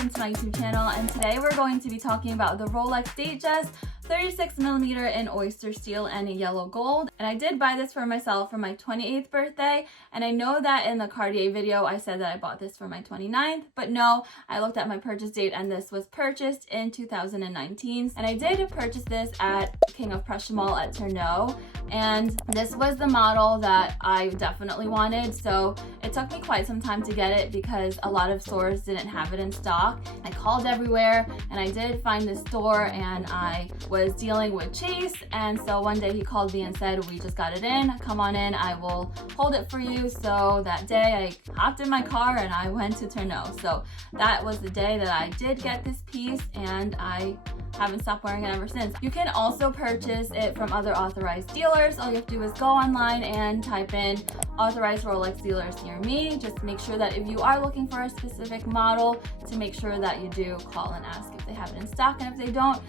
welcome to my YouTube channel, and today we're going to be talking about the Rolex Datejust 36mm in oyster steel and a yellow gold. And I did buy this for myself for my 28th birthday, and I know that in the Cartier video I said that I bought this for my 29th, but no, I looked at my purchase date and this was purchased in 2019. And I did purchase this at King of Prussia Mall at Tourneau, and this was the model that I definitely wanted, so it took me quite some time to get it because a lot of stores didn't have it in stock. I called everywhere and I did find this store, and I was dealing with Chase, and so one day he called me and said, we just got it in, come on in, I will hold it for you. So that day I hopped in my car and I went to Tourneau. So that was the day that I did get this piece, and I haven't stopped wearing it ever since. You can also purchase it from other authorized dealers. All you have to do is go online and type in authorized Rolex dealers near me. Just make sure that if you are looking for a specific model, to make sure that you do call and ask if they have it in stock, and if they don't,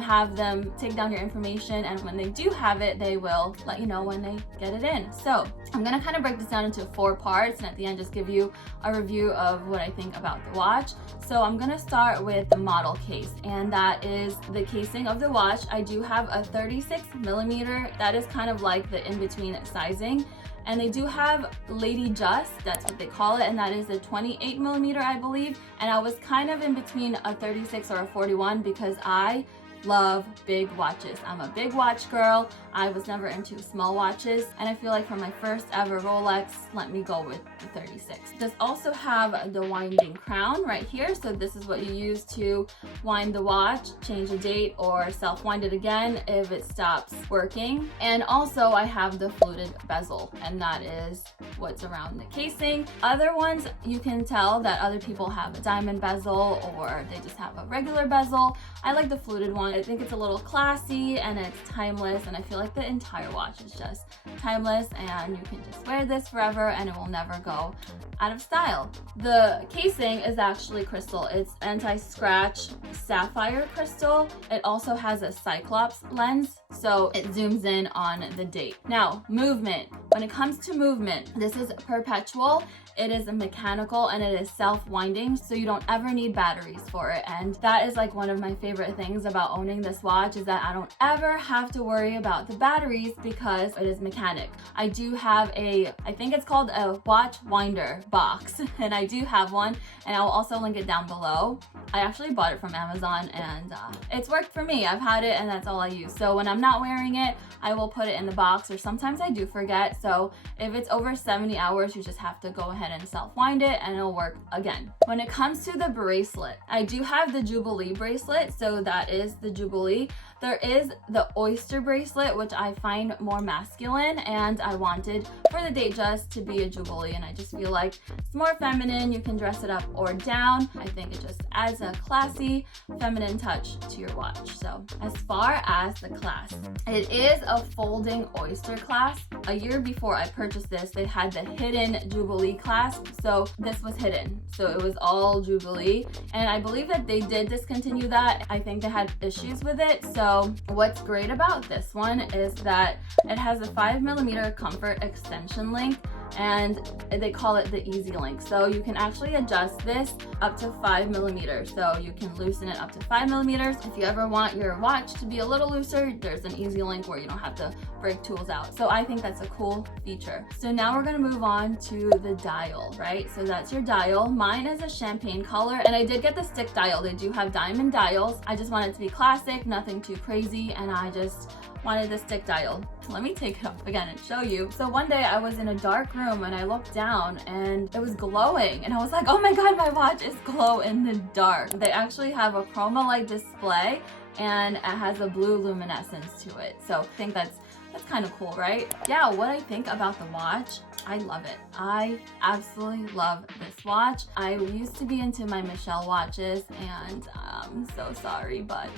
have them take down your information, and when they do have it, they will let you know when they get it in. So I'm gonna kind of break this down into 4 parts, and at the end just give you a review of what I think about the watch. So I'm gonna start with the model case, and that is the casing of the watch. I do have a 36mm, that is kind of like the in-between sizing. And they do have Datejust, that's what they call it, and that is a 28mm, I believe. And I was kind of in between a 36 or a 41 because I love big watches. I'm a big watch girl. I was never into small watches, and I feel like for my first ever Rolex, let me go with the 36. Does also have the winding crown right here, so this is what you use to wind the watch, change the date, or self-wind it again if it stops working. And also I have the fluted bezel, and that is what's around the casing. Other ones, you can tell that other people have a diamond bezel or they just have a regular bezel. I like the fluted one. I think it's a little classy and it's timeless, and I feel like the entire watch is just timeless, and you can just wear this forever and it will never go out of style. The casing is actually crystal. It's anti-scratch sapphire crystal. It also has a cyclops lens, so it zooms in on the date. Now, movement. When it comes to movement, this is perpetual. It is a mechanical and it is self-winding, so you don't ever need batteries for it. And that is like one of my favorite things about owning this watch, is that I don't ever have to worry about the batteries because it is mechanic. I do have I think it's called a watch winder box, and I do have one, and I'll also link it down below. I actually bought it from Amazon, and it's worked for me. I've had it and that's all I use. So when I'm not wearing it, I will put it in the box, or sometimes I do forget. So if it's over 70 hours, you just have to go ahead and self-wind it and it'll work again. When it comes to the bracelet, I do have the Jubilee bracelet, so that is the Jubilee. There is the oyster bracelet, which I find more masculine, and I wanted for the Datejust to be a Jubilee, and I just feel like it's more feminine. You can dress it up or down. I think it just adds a classy, feminine touch to your watch. So as far as the clasp, it is a folding oyster clasp. A year before I purchased this, they had the hidden Jubilee clasp, so this was hidden. So it was all Jubilee, and I believe that they did discontinue that. I think they had issues with it. So what's great about this one is that it has a 5mm comfort extension link, and they call it the Easy Link. So you can actually adjust this up to 5mm. So you can loosen it up to 5mm. If you ever want your watch to be a little looser, there's an Easy Link where you don't have to break tools out. So I think that's a cool feature. So now we're gonna move on to the dial, right? So that's your dial. Mine is a champagne color, and I did get the stick dial. They do have diamond dials. I just want it to be classic, nothing too crazy, and I just wanted the stick dial. Let me take it up again and show you. So one day I was in a dark room and I looked down and it was glowing, and I was like, oh my god, my watch is glow in the dark. They actually have a chroma light display, and it has a blue luminescence to it. So I think that's kind of cool, right? Yeah, what I think about the watch, I love it. I absolutely love this watch. I used to be into my Michelle watches, and I'm so sorry, but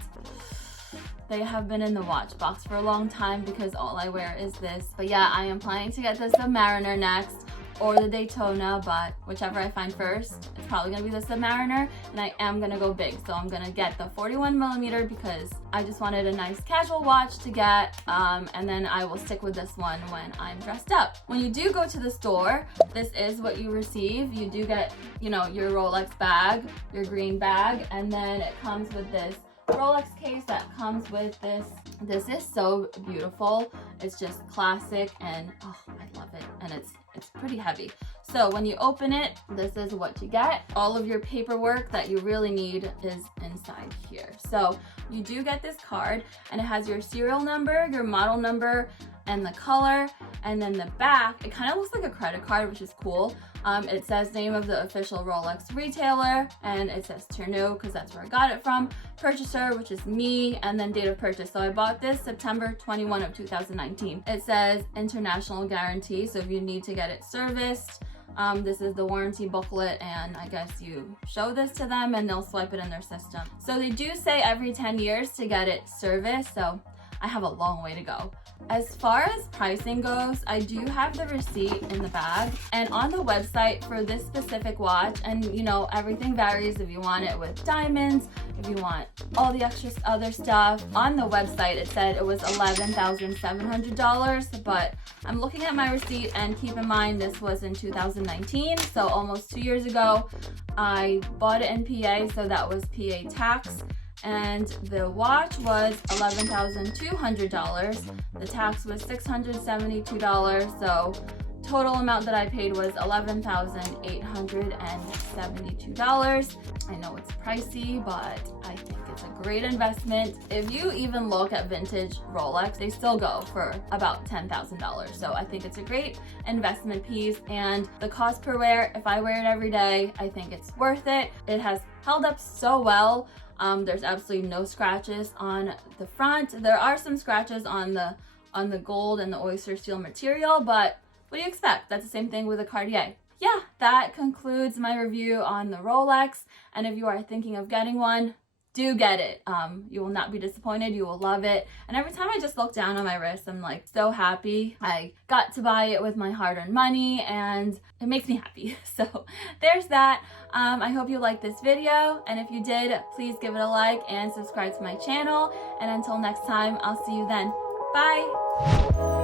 they have been in the watch box for a long time because all I wear is this. But yeah, I am planning to get the Submariner next, or the Daytona, but whichever I find first, it's probably gonna be the Submariner, and I am gonna go big. So I'm gonna get the 41mm because I just wanted a nice casual watch to get, and then I will stick with this one when I'm dressed up. When you do go to the store, this is what you receive. You do get, you know, your Rolex bag, your green bag, and then it comes with this Rolex case that comes with this. This is so beautiful. It's just classic, and oh, I love it. And it's pretty heavy. So when you open it, this is what you get. All of your paperwork that you really need is inside here. So you do get this card, and it has your serial number, your model number, and the color. And then the back, it kind of looks like a credit card, which is cool. It says name of the official Rolex retailer, and it says Tourneau because that's where I got it from. Purchaser, which is me, and then date of purchase. So I bought this September 21 of 2019. It says international guarantee, so if you need to get it serviced, this is the warranty booklet, and I guess you show this to them and they'll swipe it in their system. So they do say every 10 years to get it serviced, so I have a long way to go. As far as pricing goes, I do have the receipt in the bag, and on the website for this specific watch, and you know, everything varies if you want it with diamonds, if you want all the extra other stuff. On the website it said it was $11,700, but I'm looking at my receipt, and keep in mind this was in 2019, so almost 2 years ago. I bought it in PA, so that was PA tax. And the watch was $11,200. The tax was $672, so total amount that I paid was $11,872. I know it's pricey, but I think it's a great investment. If you even look at vintage Rolex, they still go for about $10,000. So I think it's a great investment piece, and the cost per wear, if I wear it every day, I think it's worth it. It has held up so well. There's absolutely no scratches on the front. There are some scratches on the gold and the oyster steel material, but what do you expect? That's the same thing with a Cartier. Yeah, that concludes my review on the Rolex, and if you are thinking of getting one, do get it. You will not be disappointed. You will love it. And every time I just look down on my wrist, I'm like so happy. I got to buy it with my hard-earned money, and it makes me happy. So there's that. I hope you liked this video, and if you did, please give it a like and subscribe to my channel. And until next time, I'll see you then. Bye.